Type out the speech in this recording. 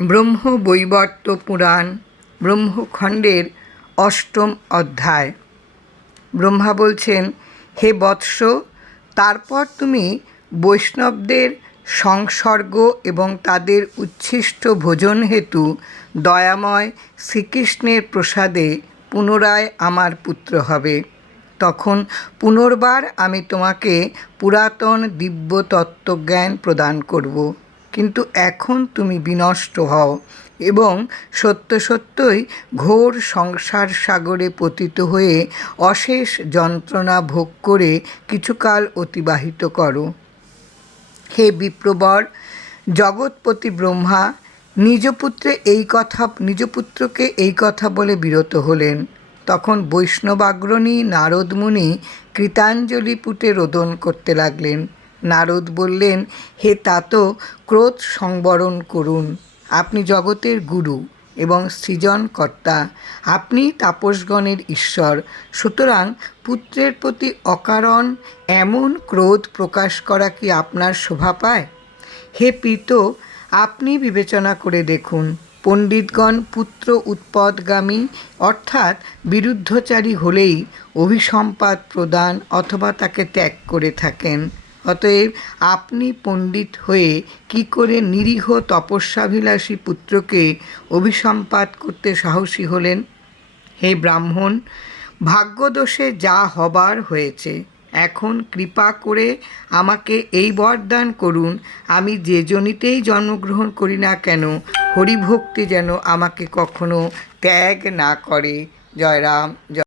ব্রহ্ম বৈবর্ত পুরাণ, ব্রহ্মখণ্ডের অষ্টম অধ্যায়। ব্রহ্মা বলছেন, হে বৎস, তারপর তুমি বৈষ্ণবদের সংসর্গ এবং তাদের উচ্ছিষ্ট ভোজন হেতু দয়াময় শ্রীকৃষ্ণের প্রসাদে পুনরায় আমার পুত্র হবে। তখন পুনর্বার আমি তোমাকে পুরাতন দিব্য তত্ত্বজ্ঞান প্রদান করব। কিন্তু এখন তুমি বিনষ্ট হও এবং সত্য সত্যই ঘোর সংসার সাগরে পতিত হয়ে অশেষ যন্ত্রণা ভোগ করে কিছুকাল অতিবাহিত করো। হে বিপ্রবর, জগৎপতি ব্রহ্মা নিজ পুত্রে এই কথা নিজ পুত্রকে এই কথা বলে বিরত হলেন। তখন বৈষ্ণবাগ্রণী নারদ মুনি কৃতাঞ্জলি পুটে রোদন করতে লাগলেন। নারদ বললেন, হে তাত, ক্রোধ সংবরণ করুন। আপনি জগতের গুরু এবং সৃজনকর্তা আপনি তাপসগণের ঈশ্বর। সুতরাং পুত্রের প্রতি অকারণ এমন ক্রোধ প্রকাশ করা কি আপনার শোভা পায়? হে পিত, আপনি বিবেচনা করে দেখুন, পণ্ডিতগণ পুত্র উৎপদগামী অর্থাৎ বিরুদ্ধচারী হলেই অভিসম্পাদ প্রদান অথবা তাকে ত্যাগ করে থাকেন। অতএব আপনি পণ্ডিত হয়ে কি করে নিরীহ তপস্যাভিলাষী পুত্রকে অভিসম্পাত করতে সাহসী হলেন? হে ব্রাহ্মণ, ভাগ্যদোষে যা হবার হয়েছে, এখন কৃপা করে আমাকে এই বরদান করুন। আমি যে জনিতেই জন্মগ্রহণ করি না কেন, হরিভক্তি যেন আমাকে কখনো ত্যাগ না করে। জয়রাম, জয়